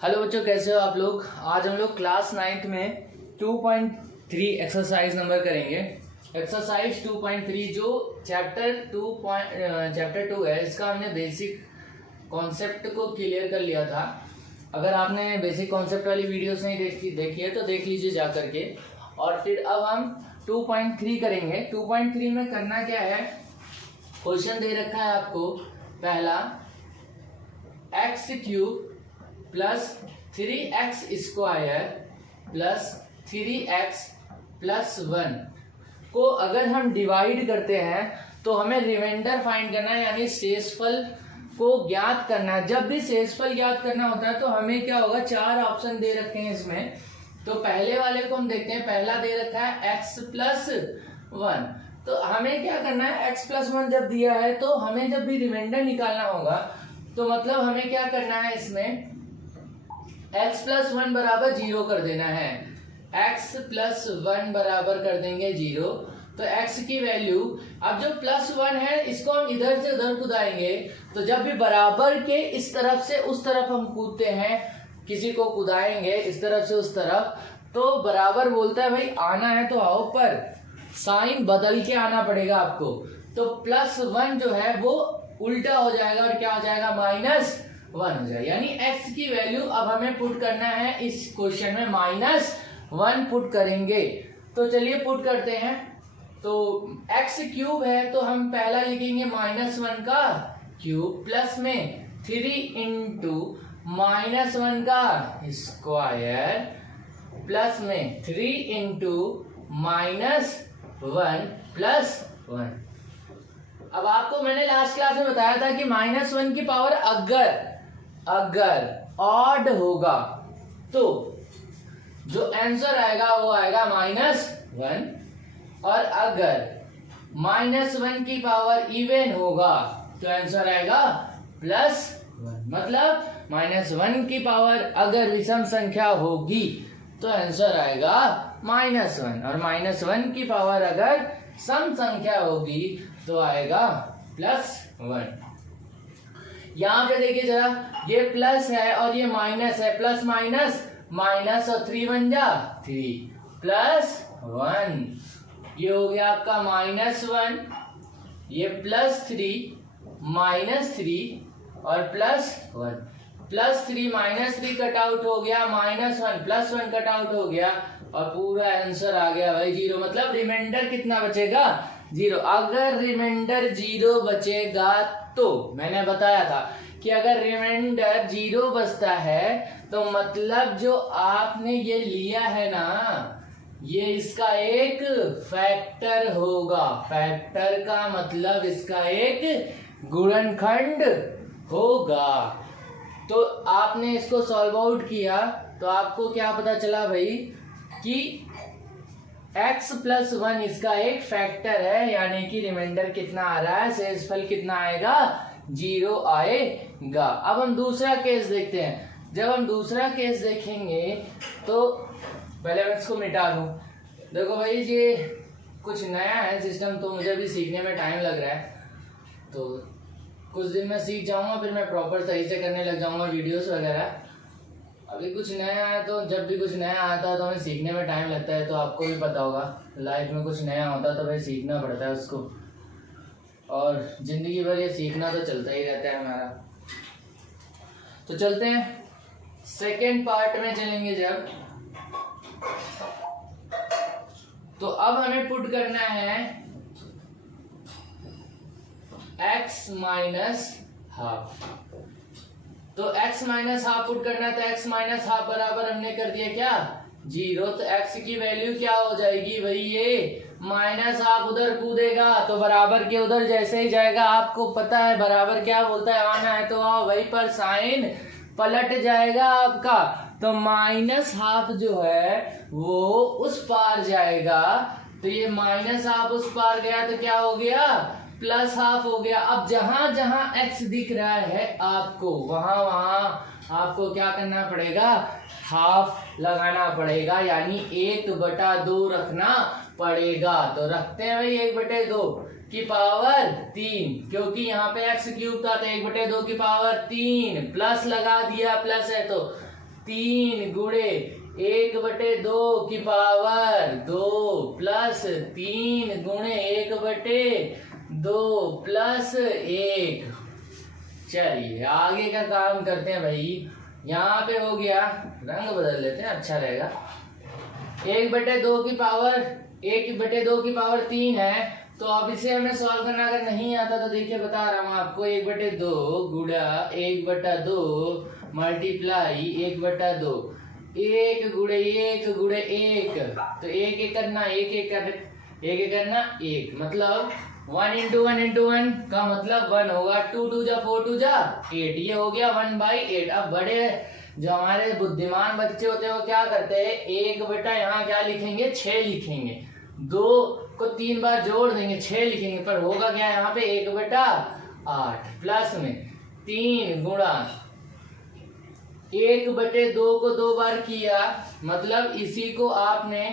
Hello बच्चों, कैसे हो आप लोग। आज हम लोग क्लास 9th में 2.3 एक्सरसाइज नंबर करेंगे। एक्सरसाइज 2.3 जो चैप्टर 2 है, इसका हमने बेसिक कॉन्सेप्ट को क्लियर कर लिया था। अगर आपने बेसिक कॉन्सेप्ट वाली वीडियोस नहीं देखी है तो देख लीजिए जा करके। और फिर अब हम 2.3 करेंगे। 2.3 में करना क्या है, क्वेश्चन दे रखा है आपको पहला, x cube plus 3x square plus 3x plus 1 को अगर हम डिवाइड करते हैं तो हमें रिमाइंडर फाइंड करना है, यानी शेषफल को ज्ञात करना है। जब भी शेषफल ज्ञात करना होता है तो हमें क्या होगा, चार ऑप्शन दे रखे हैं इसमें। तो पहले वाले को हम देखते हैं। पहला दे रखा है x प्लस 1। तो हमें क्या करना है, x प्लस 1 जब दिया है तो हमें जब भी रिमाइंडर निकालना होगा तो मतलब हमें क्या करना है, इसमें x प्लस 1 बराबर 0 कर देना है। x प्लस 1 बराबर कर देंगे 0। तो x की वैल्यू, अब जो प्लस 1 है इसको हम इधर से उधर कूदाएंगे। तो जब भी बराबर के इस तरफ से उस तरफ हम कूदते हैं, किसी को कूदाएंगे इस तरफ से उस तरफ, तो बराबर बोलता है भाई आना है तो आओ, पर साइन बदल के आना पड़ेगा आपको। तो प्लस 1 जो है वो उल्टा हो जाएगा और क्या हो जाएगा, माइनस 1 हो जाएगा। यानी x की वैल्यू अब हमें पुट करना है इस क्वेश्चन में, -1 पुट करेंगे। तो चलिए पुट करते हैं। तो x क्यूब है तो हम पहला लिखेंगे -1 का क्यूब प्लस में 3 इंटू -1 का स्क्वायर प्लस में 3 इंटू -1 प्लस 1। अब आपको मैंने लास्ट क्लास में बताया था कि -1 की पावर अगर ऑड होगा तो जो आंसर आएगा वो आएगा -1, और अगर -1 की पावर इवन होगा तो आंसर आएगा +1। मतलब -1 की पावर अगर विषम संख्या होगी तो आंसर आएगा -1, और -1 की पावर अगर सम संख्या होगी तो आएगा +1। यहां पे देखिए जरा, ये प्लस है और ये माइनस है, प्लस माइनस माइनस, और 3 बन जा 3 +1। ये हो गया आपका -1, ये +3 -3 और +1। +3 -3 कट आउट हो गया, -1 +1 कट आउट हो गया, और पूरा आंसर आ गया भाई 0। मतलब रिमाइंडर कितना बचेगा, 0। अगर रिमाइंडर 0 बचेगा तो मैंने बताया था कि अगर रिमाइंडर 0 बचता है तो मतलब जो आपने ये लिया है ना, ये इसका एक फैक्टर होगा। फैक्टर का मतलब इसका एक गुणनखंड होगा। तो आपने इसको सॉल्व आउट किया तो आपको क्या पता चला भाई कि x प्लस 1 इसका एक फैक्टर है, यानी कि रिमाइंडर कितना आ रहा है, शेषफल कितना आएगा, 0 आएगा। अब हम दूसरा केस देखते हैं। जब हम दूसरा केस देखेंगे तो पहले मैं इसको मिटा दूं। देखो भाई, ये कुछ नया है सिस्टम, तो मुझे भी सीखने में टाइम लग रहा है। तो कुछ दिन में सीख जाऊंगा, फिर मैं प्रॉपर सही से करने लग जाऊंगा वीडियोस वगैरह। अभी कुछ नया है, तो जब भी कुछ नया आता है तो हमें सीखने में टाइम लगता है। तो आपको भी पता होगा, लाइफ में कुछ नया होता है तो भाई सीखना पड़ता है उसको, और जिंदगी भर ये सीखना तो चलता ही रहता है हमारा। तो चलते हैं सेकेंड पार्ट में चलेंगे जब। तो अब हमें पुट करना है x माइनस हाफ। तो x माइनस हाफ पुट करना था। x माइनस हाफ बराबर हमने कर दिया क्या, 0। तो x की वैल्यू क्या हो जाएगी भाई, ये माइनस हाफ उधर कूदेगा तो बराबर के उधर जैसे ही जाएगा, आपको पता है बराबर क्या बोलता है, आना है तो आओ, वहीं पर साइन पलट जाएगा आपका। तो माइनस हाफ जो है वो उस पार जाएगा, तो ये माइनस हाफ उस पार गया तो क्या हो गया, प्लस हाफ हो गया। अब जहां जहां x दिख रहा है आपको, वहां वहां आपको क्या करना पड़ेगा, हाफ लगाना पड़ेगा, यानी 1/2 रखना पड़ेगा। तो रखते हैं भाई 1/2 की पावर 3, क्योंकि यहाँ पे x क्यूब था तो 1/2 की पावर 3 प्लस लगा दिया, प्लस है तो 3 गुणे 1/2 की पावर 2 प्लस 3 गुणे 1/2 प्लस 1। चलिए आगे का काम करते हैं भाई। यहाँ पे हो गया, रंग बदल लेते हैं अच्छा रहेगा। 1/2 की पावर 1/2 की पावर 3 है, तो अब इसे हमें सॉल्व करना अगर नहीं आता तो देखिए बता रहा हूँ आपको, 1/2 गुणा 1/2 मल्टीप्लाई 1/2, 1 गुणे 1 गुणे 1, तो 1 1 करना 1 1 करना 1, मतलब 1 × 1 × 1 का मतलब 1 होगा। 2 2 जा 4 2 जा 8, ये हो गया 1/8। अब बड़े जो हमारे बुद्धिमान बच्चे होते हैं वो क्या करते हैं, 1 यहाँ क्या लिखेंगे 6 लिखेंगे, 2 को 3 बार जोड़ देंगे 6 लिखेंगे, पर होगा क्या यहाँ पे 1/8 प्लस में 3 गुणा 1/2 को 2 बार किया, मतलब इसी को आपने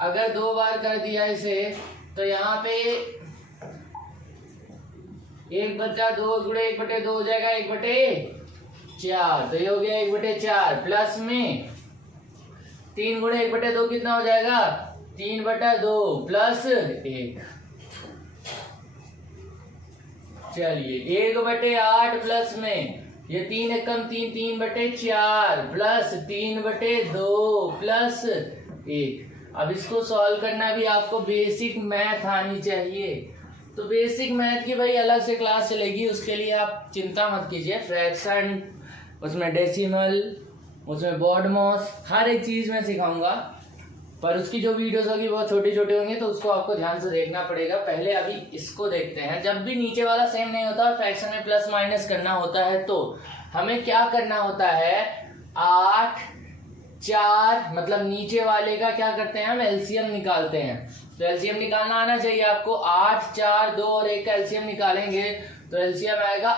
अगर 2 बार कर दिया इसे, तो यहाँ पे 1/2 गुणे 1/2 हो जाएगा 1/4, तो ये हो गया 1/4 प्लस में 3 गुणे 1/2 कितना हो जाएगा 3/2 प्लस 1। चलिए 1/8 प्लस में ये 3 एकम 3 3/4 प्लस 3/2 प्लस 1। अब इसको सॉल्व करना भी आपको बेसिक मैथ आनी चाहिए, तो बेसिक मैथ की भाई अलग से क्लास चलेगी, उसके लिए आप चिंता मत कीजिए। फ्रैक्शन, उसमें डेसिमल, उसमें बॉडमॉस, हर एक चीज़ मैं सिखाऊंगा, पर उसकी जो वीडियोस होगी बहुत छोटी छोटी होंगी, तो उसको आपको ध्यान से देखना पड़ेगा। पहले अभी इसको देखते हैं। जब भी नीचे वाला सेम नहीं होता और फ्रैक्शन में प्लस माइनस करना होता है, तो हमें क्या करना होता है, 8 4 मतलब नीचे वाले का क्या करते हैं हम एलसीएम निकालते हैं, तो एलसीएम निकालना आना चाहिए आपको। 8 4 2 और 1 का एलसीएम निकालेंगे तो एलसीएम आएगा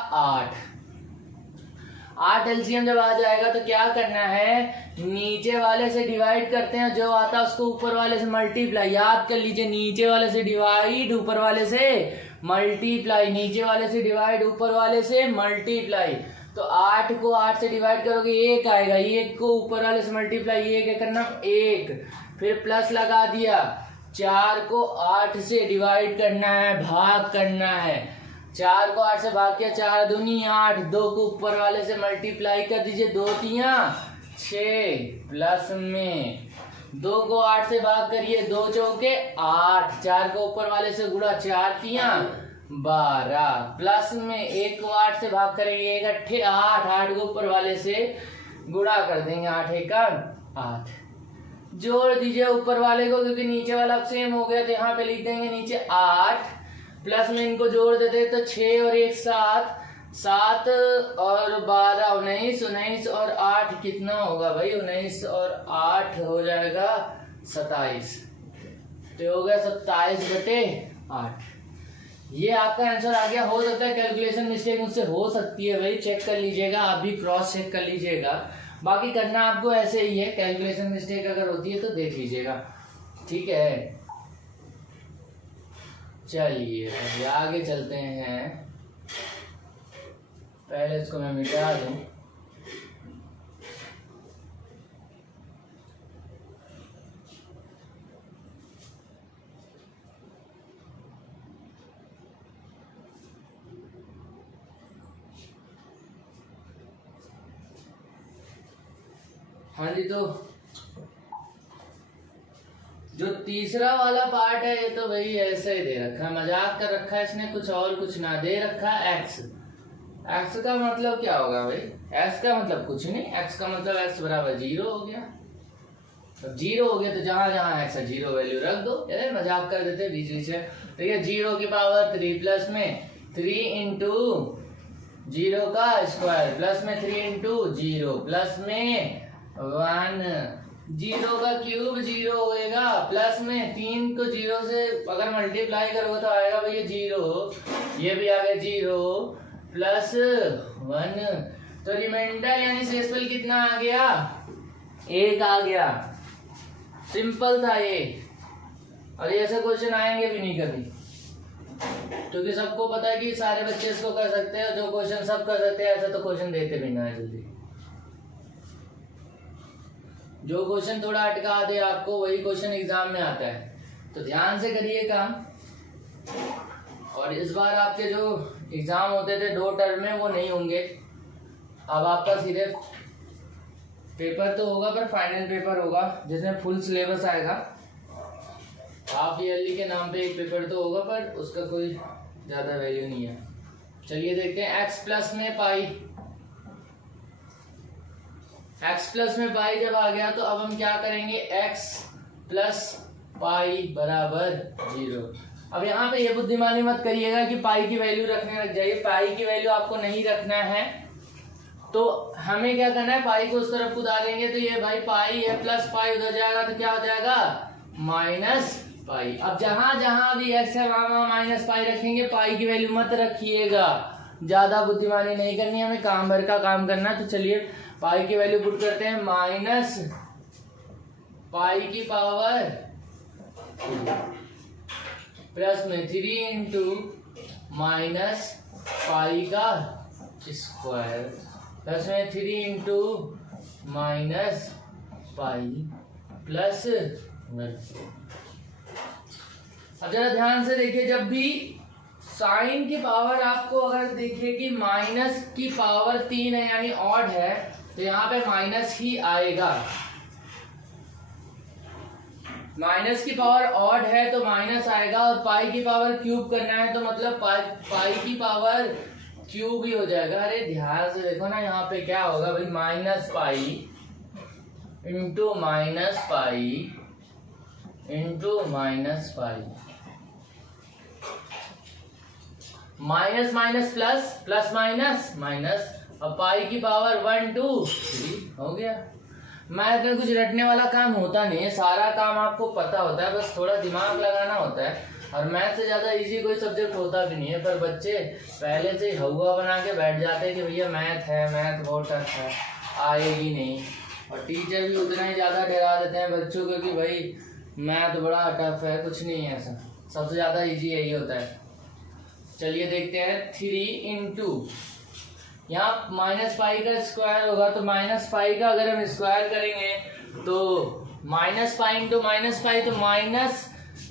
8 एलसीएम जब आ जाएगा तो क्या करना है, नीचे वाले से डिवाइड करते हैं, जो आता है उसको ऊपर वाले से मल्टीप्लाई। याद कर लीजिए, नीचे वाले से डिवाइड ऊपर वाले से मल्टीप्लाई, नीचे वाले से डिवाइड ऊपर वाले से मल्टीप्लाई। तो 8 को 8 से डिवाइड करोगे 1 आएगा, 1 को ऊपर वाले से मल्टीप्लाई, 1 क्या करना 1, फिर प्लस लगा दिया। 4 को 8 से डिवाइड करना है, भाग करना है, 4 को 8 से भाग किया, 4 दूनी 8, 2 को ऊपर वाले से मल्टीप्लाई कर दीजिए, 2 तिया 6 प्लस में 2 को 8 से भाग करिए, 2 चौके 8, 4 को ऊपर वाले से गुणा, 4 तिया 12 प्लस में 1 को 8 से भाग करेंगे, 1 अट्ठे 8, 8 को ऊपर वाले से गुणा कर देंगे, 8 एकड़ 8, जोड़ दीजिए ऊपर वाले को, क्योंकि नीचे वाला अब सेम हो गया तो यहाँ पे लिख देंगे नीचे 8 प्लस में इनको जोड़ देते तो 6 और 1 7, 7 और 12 19, 19 और 8 कितना होगा भाई, 19 और 8 हो जाएगा 27, तो हो गया 27/8। ये आपका आंसर आ गया। हो सकता है कैलकुलेशन मिस्टेक मुझसे हो सकती है भाई, चेक कर लीजिएगा, आप भी क्रॉस चेक कर लीजिएगा। बाकी करना आपको ऐसे ही है, कैलकुलेशन मिस्टेक अगर होती है तो देख लीजिएगा, ठीक है। चलिए अभी आगे चलते हैं, पहले इसको मैं मिटा दूं। हाँ जी, तो जो तीसरा वाला पार्ट है ये तो भाई ऐसे ही दे रखा है, मजाक कर रखा है इसने, कुछ और कुछ ना दे रखा है। एक्स, एक्स का मतलब क्या होगा भाई, एक्स का मतलब कुछ नहीं, एक्स का मतलब एक्स बराबर 0 हो गया। अब 0 हो गया तो जहां जहां एक्स है 0 वैल्यू रख दो। अरे मजाक कर देते बीच बीच में, ठीक है। 0 की पावर 3 प्लस में 3 इंटू 0 का स्क्वायर प्लस में 3 इंटू 0 प्लस में 1, 0 का क्यूब 0 होएगा, प्लस में 3 को 0 से अगर मल्टीप्लाई करोगे तो आएगा भैया 0, ये भी आ गया 0 प्लस 1, तो रिमाइंडर यानी शेषफल कितना आ गया, 1 आ गया। सिंपल था ये, और ऐसे क्वेश्चन आएंगे भी नहीं कभी, क्योंकि सबको पता है कि सारे बच्चे इसको कर सकते हैं, जो क्वेश्चन सब कर सकते हैं ऐसा तो क्वेश्चन देते भी ना है जल्दी। जो क्वेश्चन थोड़ा अटका दे आपको वही क्वेश्चन एग्जाम में आता है, तो ध्यान से करिए काम। और इस बार आपके जो एग्जाम होते थे 2 टर्म में वो नहीं होंगे, अब आपका सीधे पेपर तो होगा पर फाइनल पेपर होगा जिसमें फुल सिलेबस आएगा। हाफ ईयरली के नाम पे एक पेपर तो होगा पर उसका कोई ज़्यादा वैल्यू नहीं है। चलिए देखते हैं x प्लस में पाई, x प्लस में पाई जब आ गया तो अब हम क्या करेंगे, x प्लस पाई बराबर 0। अब यहाँ पे ये बुद्धिमानी मत करिएगा कि पाई की वैल्यू रखने लग जाइए, पाई की वैल्यू आपको नहीं रखना है। तो हमें क्या करना है, पाई को उस तरफ कूदा देंगे तो ये भाई पाई है प्लस पाई उधर जाएगा तो क्या हो जाएगा माइनस पाई। अब जहां जहां भी x है वहां माइनस पाई रखेंगे, पाई की वैल्यू मत रखिएगा, ज्यादा बुद्धिमानी नहीं करनी, हमें काम भर का काम करना है। तो चलिए पाई की वैल्यू पुट करते हैं, माइनस पाई की पावर प्लस में 3 इंटू माइनस पाई का स्क्वायर प्लस में 3 इंटू माइनस पाई प्लस 1। अब जरा ध्यान से देखिए, जब भी साइन की पावर आपको अगर देखिए कि माइनस की पावर 3 है यानी ऑड है तो यहाँ पे माइनस ही आएगा। माइनस की पावर ऑड है तो माइनस आएगा, और पाई की पावर क्यूब करना है तो मतलब पाई की पावर क्यूब ही हो जाएगा। अरे ध्यान से देखो ना, यहाँ पे क्या होगा भाई, minus pi into minus pi into minus पाई, minus minus plus, plus minus minus, अब पाई की पावर 1 2 3 हो गया। मैथ में कुछ रटने वाला काम होता नहीं है, सारा काम आपको पता होता है, बस थोड़ा दिमाग लगाना होता है। और मैथ से ज़्यादा इजी कोई सब्जेक्ट होता भी नहीं है, पर बच्चे पहले से हवा बना के बैठ जाते हैं कि भैया मैथ है, मैथ बहुत टफ है, आएगी नहीं। और टीचर भी उतना ही ज़्यादा डरा देते हैं बच्चों को कि भाई मैथ बड़ा टफ है, कुछ नहीं है ऐसा, सबसे ज़्यादा ईजी यही होता है। चलिए देखते हैं, 3 इंटू यहाँ माइनस पाई का स्क्वायर होगा तो माइनस पाई का अगर हम स्क्वायर करेंगे तो minus pi into minus pi, तो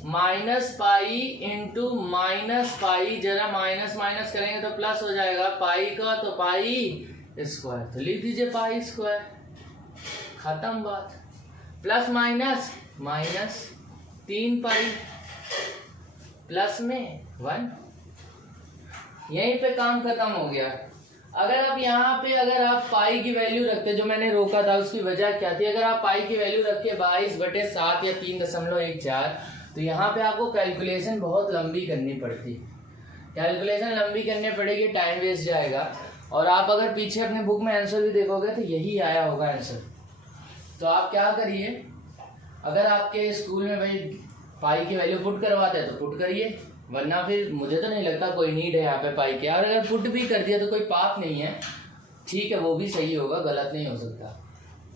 minus pi into minus pi, जरा माइनस माइनस करेंगे तो प्लस हो जाएगा पाई का, तो पाई स्क्वायर, तो लिख दीजिए पाई स्क्वायर, खत्म बात। Plus minus minus 3 pi plus में 1, यहीं पे काम खत्म हो गया। अगर आप यहाँ पे अगर आप पाई की वैल्यू रखते, जो मैंने रोका था उसकी वजह क्या थी, अगर आप पाई की वैल्यू रख के 22/7 या 3.14, तो यहाँ पे आपको कैलकुलेशन बहुत लंबी करनी पड़ती, कैलकुलेशन लंबी करनी पड़ेगी, टाइम वेस्ट जाएगा। और आप अगर पीछे अपने बुक में आंसर भी देखोगे तो यही आया होगा आंसर। तो आप क्या करिए, अगर आपके स्कूल में भाई पाई की वैल्यू पुट करवाते हैं तो पुट करिए, वरना फिर मुझे तो नहीं लगता कोई नीड है यहाँ पे पाई की। और अगर पुट भी कर दिया तो कोई पाप नहीं है, ठीक है, वो भी सही होगा, गलत नहीं हो सकता।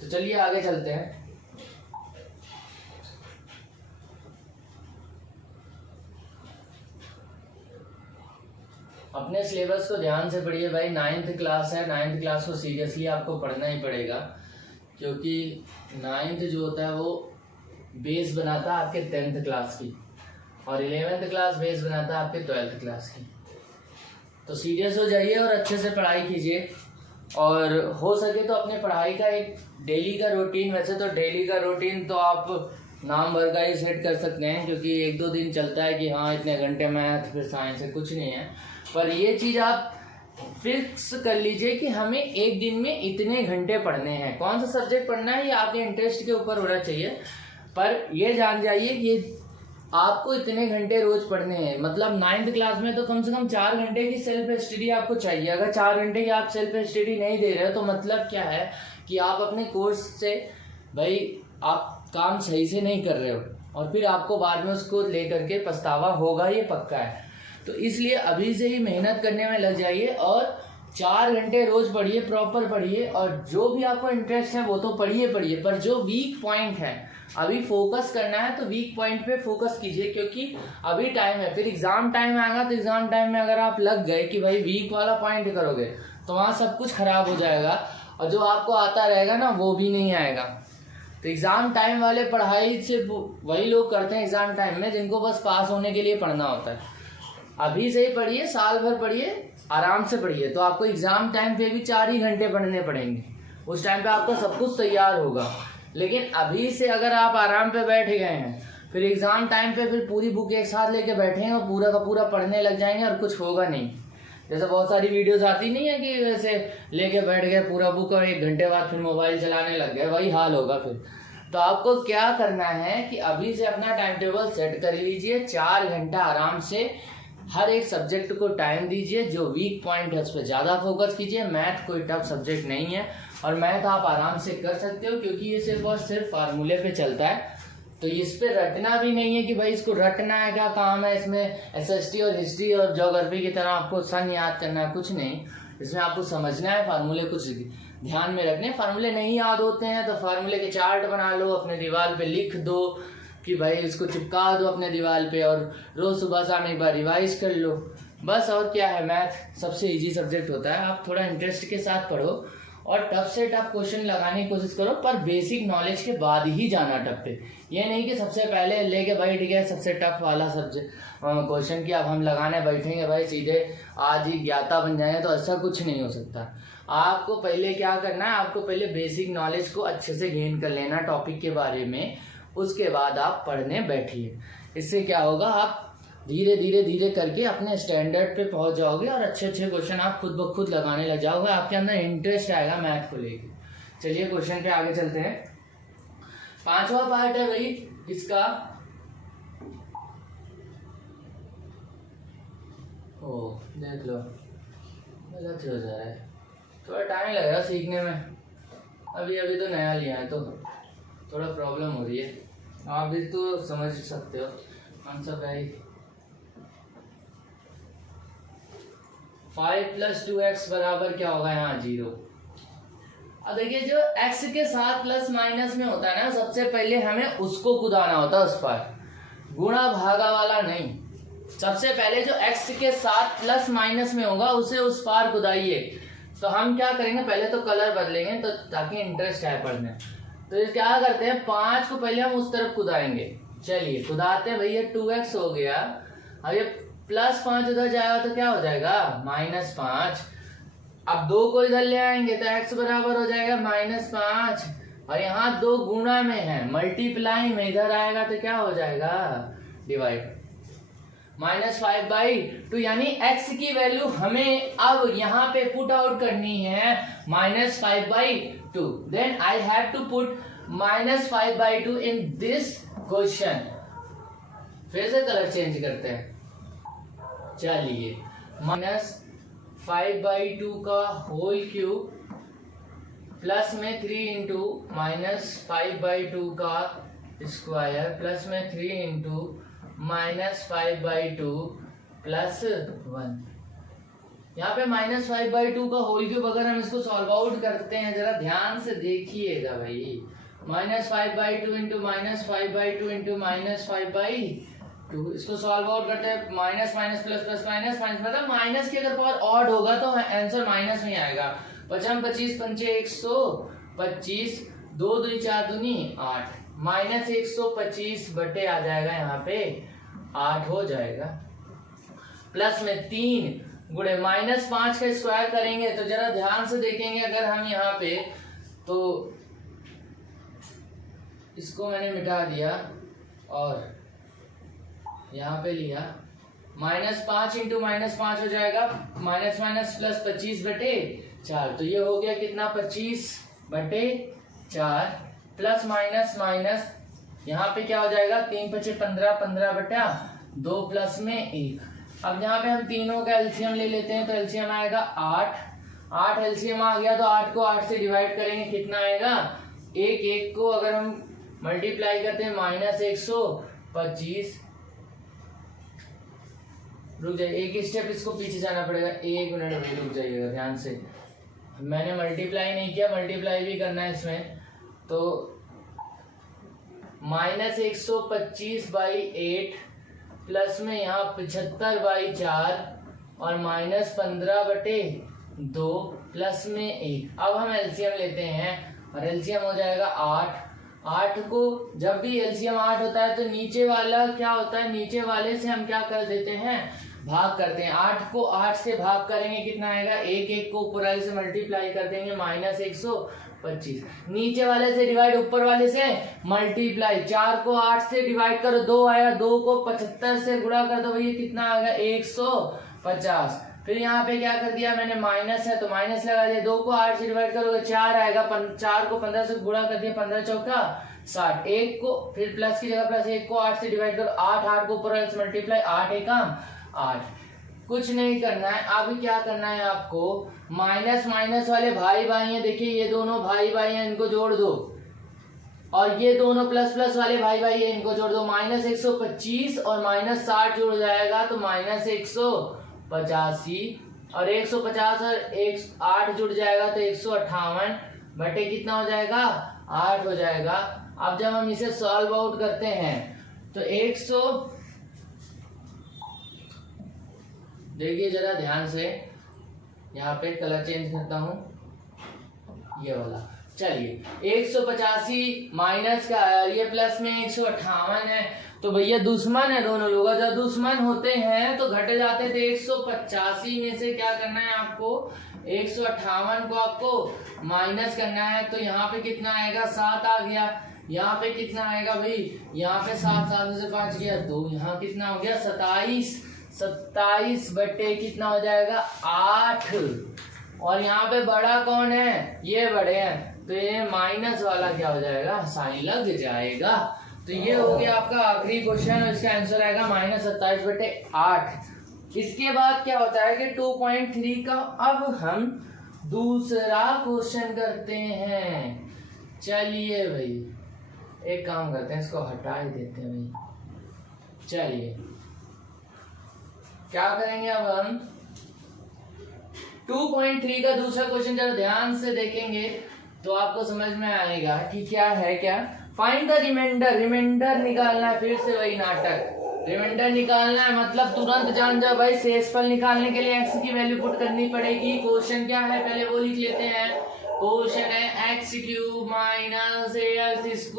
तो चलिए आगे चलते हैं। अपने सिलेबस को ध्यान से पढ़िए भाई, 9th क्लास है, 9th क्लास को सीरियसली आपको पढ़ना ही पड़ेगा, क्योंकि 9th जो होता है वो बेस बनाता है आपके 10th क्लास की, और 11th क्लास बेस बनाता है आपके 12th क्लास की। तो सीरियस हो जाइए और अच्छे से पढ़ाई कीजिए, और हो सके तो अपने पढ़ाई का एक डेली का रूटीन, वैसे तो डेली का रूटीन तो आप नाम भर का ही सेट कर सकते हैं, क्योंकि 1-2 दिन चलता है कि हाँ इतने घंटे मैथ फिर साइंस है, कुछ नहीं है। पर ये चीज़ आप फिक्स कर लीजिए कि हमें एक दिन में इतने घंटे पढ़ने हैं, कौन सा सब्जेक्ट पढ़ना है ये आपके इंटरेस्ट के ऊपर होना चाहिए। पर ये जान जाइए कि आपको इतने घंटे रोज पढ़ने हैं, मतलब 9th क्लास में तो कम से कम 4 घंटे की सेल्फ स्टडी आपको चाहिए। अगर 4 घंटे की आप सेल्फ स्टडी नहीं दे रहे हो तो मतलब क्या है कि आप अपने कोर्स से भाई आप काम सही से नहीं कर रहे हो, और फिर आपको बाद में उसको लेकर के पछतावा होगा, ये पक्का है। तो इसलिए अभी से ही मेहनत करने में लग जाइए और 4 घंटे रोज पढ़िए, प्रॉपर पढ़िए, और जो भी आपको इंटरेस्ट है वो तो पढ़िए, पर जो वीक पॉइंट है अभी फोकस करना है तो वीक पॉइंट पे फोकस कीजिए, क्योंकि अभी टाइम है, फिर एग्जाम टाइम आएगा तो एग्जाम टाइम में अगर आप लग गए कि भाई वीक वाला पॉइंट करोगे तो वहाँ सब कुछ खराब हो जाएगा, और जो आपको आता रहेगा ना वो भी नहीं आएगा। तो एग्ज़ाम टाइम वाले पढ़ाई से वही लोग करते हैं एग्ज़ाम टाइम में जिनको बस पास होने के लिए पढ़ना होता है। अभी से ही पढ़िए, साल भर पढ़िए, आराम से पढ़िए, तो आपको एग्ज़ाम टाइम पे भी 4 ही घंटे पढ़ने पड़ेंगे। उस टाइम पे आपका सब कुछ तैयार होगा। लेकिन अभी से अगर आप आराम पे बैठ गए हैं, फिर एग्ज़ाम टाइम पे फिर पूरी बुक एक साथ लेके बैठेंगे और पूरा का पूरा पढ़ने लग जाएंगे और कुछ होगा नहीं। जैसे बहुत सारी वीडियोस आती नहीं है कि वैसे लेके बैठ गए पूरा बुक और 1 घंटे बाद फिर मोबाइल चलाने लग गए, वही हाल होगा फिर। तो आपको क्या करना है कि अभी से अपना टाइम टेबल सेट कर लीजिए, 4 घंटा आराम से हर एक सब्जेक्ट को टाइम दीजिए। जो वीक पॉइंट है उस पर ज़्यादा फोकस कीजिए। मैथ कोई टफ सब्जेक्ट नहीं है और मैथ आप आराम से कर सकते हो, क्योंकि ये सिर्फ और सिर्फ फार्मूले पे चलता है। तो इस पे रटना भी नहीं है कि भाई इसको रटना है, क्या काम है इसमें, SST और हिस्ट्री और ज्योग्राफी की तरह आपको सन याद करना है, कुछ नहीं। इसमें आपको समझना है, फार्मूले कुछ ध्यान में रखने। फार्मूले नहीं याद होते हैं तो फार्मूले के चार्ट बना लो, अपने दीवार पे लिख दो कि भाई इसको चिपका दो अपने दीवार पे, और रोज सुबह शाम एक बार रिवाइज कर लो, बस। और क्या है, मैथ सबसे इजी सब्जेक्ट होता है। आप थोड़ा इंटरेस्ट के साथ पढ़ो और टफ से टफ क्वेश्चन लगाने की कोशिश करो, पर बेसिक नॉलेज के बाद ही जाना टफ पे। ये नहीं कि सबसे पहले लेके बैठ गए सबसे टफ वाला सब्जेक्ट क्वेश्चन की अब हम लगाने बैठेंगे भाई सीधे आज ही ज्ञाता बन जाएंगे, तो ऐसा कुछ नहीं हो सकता। आपको पहले क्या करना है, आपको पहले बेसिक नॉलेज को अच्छे से गेन कर लेना टॉपिक के बारे में, उसके बाद आप पढ़ने बैठिए। इससे क्या होगा, आप धीरे धीरे धीरे करके अपने स्टैंडर्ड पे पहुंच जाओगे और अच्छे अच्छे क्वेश्चन आप खुद ब खुद लगाने लग जाओगे। आपके अंदर इंटरेस्ट आएगा मैथ को लेके। चलिए क्वेश्चन पे आगे चलते हैं। 5वां पार्ट है भाई इसका, ओ देख लो गलत हो जा रहा है, थोड़ा टाइम लगेगा सीखने में, अभी अभी तो नया लिया है तो थोड़ा प्रॉब्लम हो रही है। आप भी तो समझ सकते हो आंसर भाई। 5 + 2x बराबर क्या होगा यहाँ 0। अब देखिए जो x के साथ प्लस माइनस में होता है ना, सबसे पहले हमें उसको कुदाना होता है उस पर, गुणा भागा वाला नहीं। सबसे पहले जो x के साथ प्लस माइनस में होगा उसे उस पार कुदाइए। तो हम क्या करेंगे, पहले तो कलर बदलेंगे तो ताकि इंटरेस्ट आए पढ़ने। तो ये क्या करते हैं, 5 को पहले हम उस तरफ कुदाएंगे। चलिए कुदाते हैं भैया, 2x हो गया। अब ये +5 उधर जाएगा तो क्या हो जाएगा, -5। अब 2 को इधर ले आएंगे तो x बराबर हो जाएगा -5, और यहाँ 2 गुणा में है, मल्टीप्लाई में, इधर आएगा तो क्या हो जाएगा, डिवाइड। -5/2, यानी x की वैल्यू हमें अब यहाँ पे पुट आउट करनी है -5/2। Then I have to put -5/2 in this question. फिर से कलर चेंज करते हैं। चलिए, -5/2 का होल क्यूब प्लस में 3 × -5/2 का स्क्वायर प्लस में 3 × -5/2 + 1। यहाँ पे -5/2 का होल क्यूब अगर हम इसको सॉल्व आउट करते हैं, जरा ध्यान से देखिएगा भाई, -5/2 × -5/2 × -5/2, इसको सॉल्व आउट करते हैं, minus minus plus plus minus minus, मतलब माइनस की अगर पावर ऑड होगा तो आंसर माइनस में आएगा। 55 25 पंचे 125, 2 2 4 दूनी 8, -125 बटे आ जाएगा यहाँ पे 8 हो जाएगा। प्लस में 3 गुणे -5 का स्क्वायर करेंगे तो जरा ध्यान से देखेंगे, अगर हम यहाँ पे, तो इसको मैंने मिटा दिया और यहाँ पे लिया, -5 × -5 हो जाएगा, माइनस माइनस प्लस 25 बटे 4, तो ये हो गया कितना, 25 बटे 4, प्लस माइनस माइनस, यहाँ पे क्या हो जाएगा, 3 × 5 15, 15 बटा 2 प्लस में 1। अब यहाँ पे हम तीनों का एलसीएम ले लेते हैं, तो एलसीएम आएगा 8 एलसीएम आ गया, तो 8 को 8 से डिवाइड करेंगे, कितना आएगा, 1 को अगर हम मल्टीप्लाई करते हैं -125, रुक जाइए एक स्टेप, इसको पीछे जाना पड़ेगा, 1 मिनट रुक जाइएगा ध्यान से, मैंने मल्टीप्लाई नहीं किया, मल्टीप्लाई भी करना है इसमें। तो -125/8 प्लस में यहाँ 75/4 और -15/2 प्लस में 1। अब हम एलसीएम लेते हैं और एलसीएम हो जाएगा 8 8 को जब भी एलसीएम 8 होता है तो नीचे वाला क्या होता है, नीचे वाले से हम क्या कर देते हैं, भाग करते हैं। 8 को 8 से भाग करेंगे कितना आएगा, 1 को ऊपर वाले से मल्टीप्लाई कर देंगे -125। नीचे वाले से डिवाइड ऊपर वाले से मल्टीप्लाई। 4 को 8 से डिवाइड करो 2 आया, 2 को 75 से गुणा कर दो भैया कितना आ गया 150। फिर यहाँ पे क्या कर दिया मैंने, माइनस है तो माइनस लगा दिया। 2 को 8 से डिवाइड करोगे 4 आएगा, 4 को 15 से गुणा कर दिया, 15 चौका 60। 1 को फिर प्लस की जगह प्लस, 1 को 8 से डिवाइड करो 8, 8 को ऊपर वाले से मल्टीप्लाई, 8 एकम 8। कुछ नहीं करना है, अभी क्या करना है आपको, माइनस माइनस वाले भाई भाई हैं, देखिए ये दोनों भाई भाई हैं, इनको जोड़ दो। और ये दोनों प्लस प्लस वाले भाई भाई हैं, इनको जोड़ दो। -125 और -60 जुड़ जाएगा तो -185, और 150 और 8 जुड़ जाएगा तो 158 बटे कितना हो जाएगा 8 हो जाएगा। अब जब हम इसे सॉल्व आउट करते हैं तो 100, देखिए जरा ध्यान से, यहाँ पे कलर चेंज करता हूं, ये वाला। चलिए 185 माइनस का ये प्लस में 158 है, तो भैया दुश्मन है दोनों लोग, जब दुश्मन होते हैं तो घट जाते थे। 185 में से क्या करना है आपको, 158 को आपको माइनस करना है, तो यहाँ पे कितना आएगा 7 आ गया। यहाँ पे कितना आएगा भाई, यहाँ पे 7 7 में से 5 गया 2, यहाँ कितना हो गया 27 बटे कितना हो जाएगा 8। और यहाँ पे बड़ा कौन है, ये बड़े हैं, तो ये माइनस वाला क्या हो जाएगा, साइन लग जाएगा। तो ये हो गया आपका आखिरी क्वेश्चन, और इसका आंसर आएगा -27 बटे 8। इसके बाद क्या होता है कि 2.3 का अब हम दूसरा क्वेश्चन करते हैं। चलिए भाई एक काम करते हैं, इसको हटा ही देते हैं भाई। चलिए क्या करेंगे अब हम 2.3 का दूसरा क्वेश्चन जरा ध्यान से देखेंगे तो आपको समझ में आएगा कि क्या है। क्या, फाइंड द रिमाइंडर, रिमाइंडर निकालना है, फिर से वही नाटक, रिमाइंडर निकालना है, मतलब तुरंत जान जाओ भाई, शेषफल निकालने के लिए x की वैल्यू पुट करनी पड़ेगी। क्वेश्चन क्या है पहले वो लिख लेते हैं। क्वेश्चन है x³ - ax²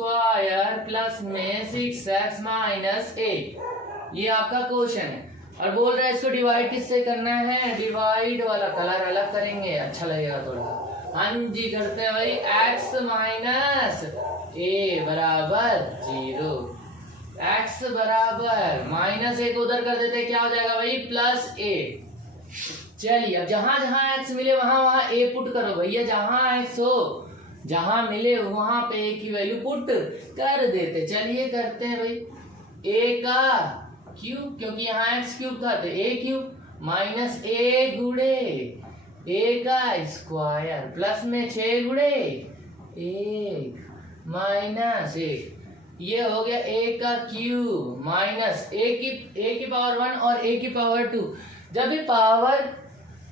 प्लस में 6x - 8, ये आपका क्वेश्चन है। और बोल रहा है इसको डिवाइड किससे करना है, डिवाइड वाला कलर अलग करेंगे, अच्छा लगेगा थोड़ा। हाँ जी करते हैं भाई, x - a बराबर 0, x बराबर -1 उधर कर देते हैं, क्या हो जाएगा भाई +a। चलिए अब जहां जहां x मिले वहां वहां a पुट करो भैया, जहां x हो जहां मिले वहां पे a की वैल्यू पुट कर देते। चलिए करते हैं भाई, a का क्यूब, क्योंकि यहाँ x³ था तो a³ -a गुणे a का स्क्वायर प्लस में 6 गुणे 1 -1, ये हो गया a का क्यूब माइनस a की पावर 1 और a की पावर 2। जब भी पावर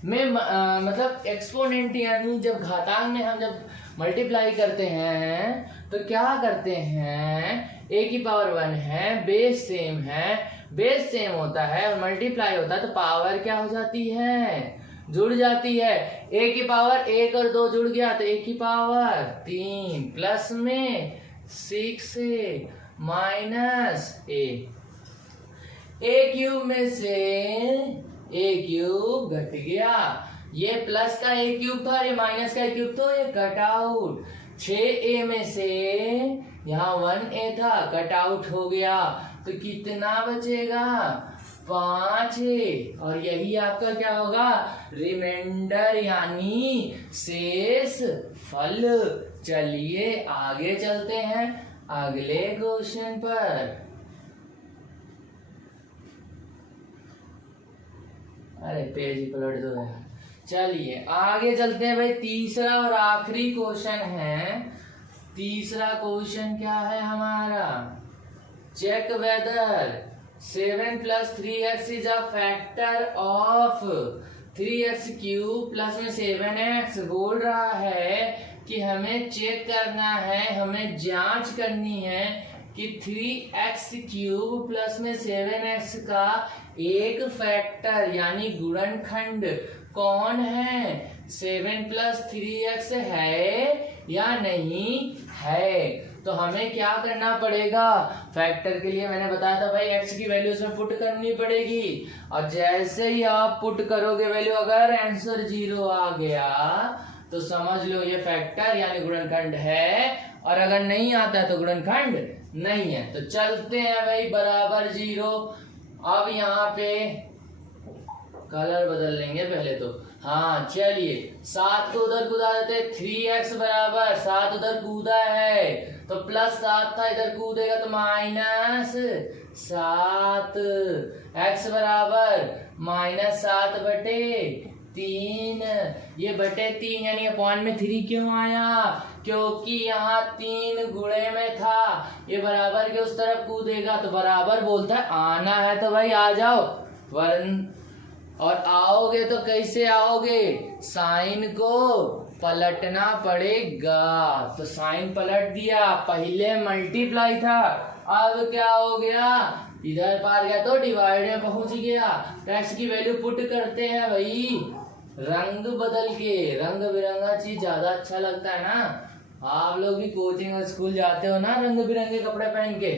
में मतलब एक्सपोनेंट यानी जब घातांक में हम जब मल्टीप्लाई करते हैं तो क्या करते हैं, a की पावर 1 है, बेस सेम है, बेस सेम होता है और मल्टीप्लाई होता है तो पावर क्या हो जाती है, जुड़ जाती है। a की पावर 1 और 2 जुड़ गया तो a की पावर 3 प्लस में 6 माइनस a क्यूब में से a क्यूब घट गया, ये प्लस का a क्यूब था, ये माइनस का a क्यूब तो ये कट आउट। 6a में से यहाँ 1a था, कट आउट हो गया तो कितना बचेगा 5a, और यही आपका क्या होगा रिमाइंडर यानी शेष फल। चलिए आगे चलते हैं अगले क्वेश्चन पर। अरे पेज ही पलट दो यार। चलिए आगे चलते हैं भाई, तीसरा और आखिरी क्वेश्चन है। तीसरा क्वेश्चन क्या है हमारा, check whether 7 + 3x is a factor of 3x³ plus में 7x। बोल रहा है कि हमें चेक करना है, हमें जांच करनी है कि 3x³ प्लस में 7x का एक फैक्टर यानी गुणनखंड कौन है, 7 + 3x है या नहीं है। तो हमें क्या करना पड़ेगा, फैक्टर के लिए मैंने बताया था भाई x की वैल्यू इसमें पुट करनी पड़ेगी, और जैसे ही आप पुट करोगे वैल्यू, अगर आंसर 0 आ गया तो समझ लो ये फैक्टर यानी गुणनखंड है, और अगर नहीं आता है तो गुणनखंड नहीं है। तो चलते हैं भाई बराबर 0। अब यहाँ पे कलर बदल लेंगे पहले तो, हाँ चलिए 7 को उधर कूदा देते, 3x बराबर 7 उधर कूदा है तो +7 था, इधर कूदेगा तो -7, x बराबर -7/3, ये बटे 3 यानी अपॉन में 3 क्यों आया, क्योंकि यहाँ 3 गुणे में था, ये बराबर के उस तरफ कूदेगा तो बराबर बोलता है आना है तो भाई आ जाओ, वरन और आओगे तो कैसे आओगे, साइन को पलटना पड़ेगा। तो साइन पलट दिया, पहले मल्टीप्लाई था अब क्या हो गया, इधर पार गया तो डिवाइड में पहुंच गया। तो x की वैल्यू पुट करते हैं भाई रंग बदल के, रंग बिरंगा चीज ज्यादा अच्छा लगता है ना, आप लोग भी कोचिंग और स्कूल जाते हो ना रंग बिरंगे कपड़े पहन के।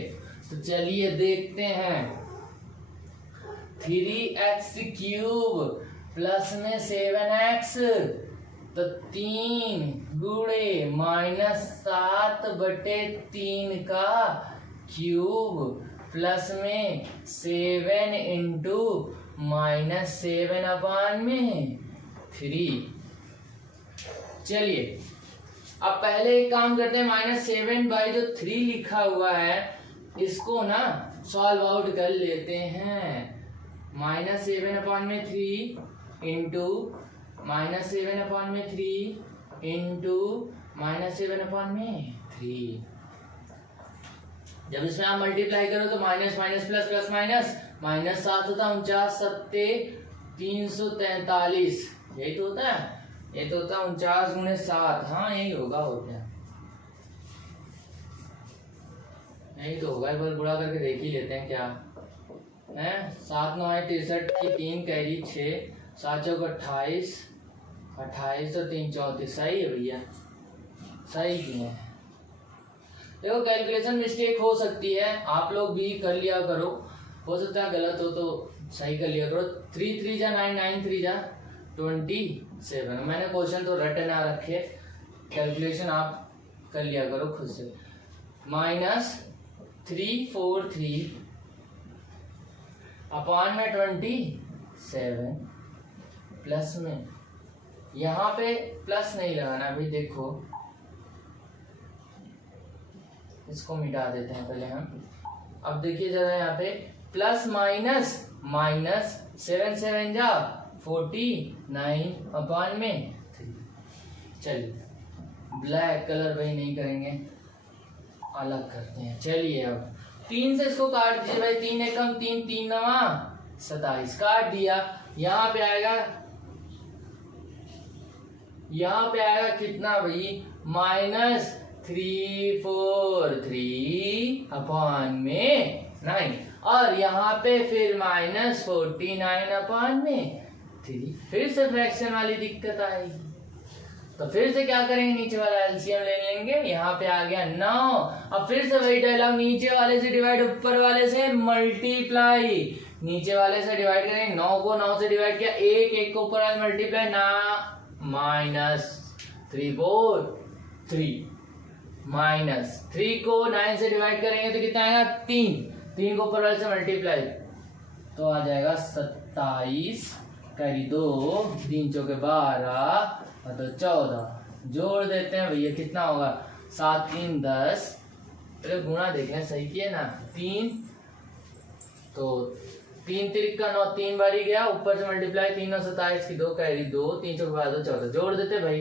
तो चलिए देखते हैं, 3x³ प्लस में 7x, तो 3 गुणे -7/3 का क्यूब प्लस में 7 इंटू -7/3। चलिए अब पहले एक काम करते हैं, -7/3 लिखा हुआ है इसको ना सॉल्व आउट कर लेते हैं। -7/3 इंटू -7/3 इंटू -7/3, जब इसमें आप मल्टीप्लाई करो तो minus minus plus plus minus, -7 होता 49 7 343, यही तो होता है, ये तो होता 49 गुणे 7, हाँ यही होगा, हो गया यही तो होगा। एक बार गुणा करके देख ही लेते हैं क्या है, 7 9 63 की 3 कैरी 6, 7 चौक 28, 28 और 3 34, सही है भैया, सही किए हैं। देखो कैलकुलेशन मिस्टेक हो सकती है, आप लोग भी कर लिया करो, हो सकता है गलत हो तो सही कर लिया करो। 3 3 जा 9, 9 3 जा 27, मैंने क्वेश्चन तो रटे ना रखे, कैलकुलेशन आप कर लिया करो खुद से। -343 अपॉन में 27 प्लस में, यहाँ पे प्लस नहीं लगाना भाई, देखो इसको मिटा देते हैं पहले हम। अब देखिए जरा यहाँ पे प्लस माइनस माइनस 7 7 जा 49 अपॉन में 3। चलिए ब्लैक कलर भाई नहीं करेंगे, अलग करते हैं। चलिए अब 3 से इसको काट दीजिए भाई, 3 एकम 3, 3 9 27, काट दिया। यहाँ पे आएगा कितना भाई, -343 अपॉन में 9, और यहाँ पे फिर -49 अपॉन में 3। फिर से फ्रैक्शन वाली दिक्कत आएगी, तो फिर से क्या करेंगे, नीचे वाला एलसीएम ले लेंगे। यहाँ पे आ गया 9, अब फिर से वही डायलॉग, नीचे वाले से डिवाइड ऊपर वाले से मल्टीप्लाई, नीचे वाले से डिवाइड करेंगे, 9 को 9 से डिवाइड किया, 1 को ऊपर वाले मल्टीप्लाई ना, -343 -3 को 9 से डिवाइड करेंगे तो कितना आएगा, 3 को ऊपर वाले से मल्टीप्लाई तो आ जाएगा 27, कैरी 2, 3 चौके 12 और 2 14, जोड़ देते हैं भैया, कितना होगा, 7 3 10, पहले गुणा देखें सही किए ना, 3 तो 3 3 का 9, 3 बार ही गया, ऊपर से मल्टीप्लाई, 3 9 27 की 2 कैरी 2, 3 चौके 12 2 14, जोड़ देते भाई,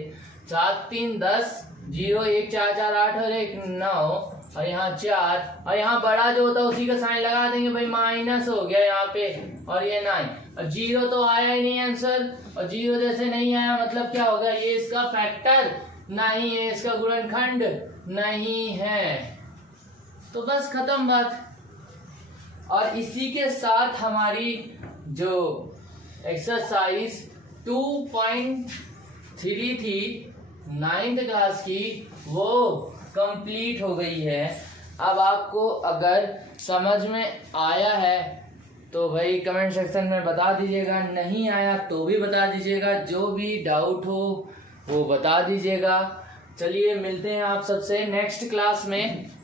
7 3 10, 0 1 4 4 8 और 1 9, और यहाँ 4, और यहाँ बड़ा जो होता है उसी का साइन लगा देंगे भाई, माइनस हो गया यहाँ पे, और ये 9, और 0 तो आया ही नहीं आंसर, और 0 जैसे नहीं आया मतलब क्या होगा, ये इसका फैक्टर नहीं है, इसका गुणनखंड नहीं है, तो बस खत्म बात। और इसी के साथ हमारी जो एक्सरसाइज 2.3 थी नाइन्थ क्लास की वो कंप्लीट हो गई है। अब आपको अगर समझ में आया है तो भाई कमेंट सेक्शन में बता दीजिएगा, नहीं आया तो भी बता दीजिएगा, जो भी डाउट हो वो बता दीजिएगा। चलिए मिलते हैं आप सबसे नेक्स्ट क्लास में।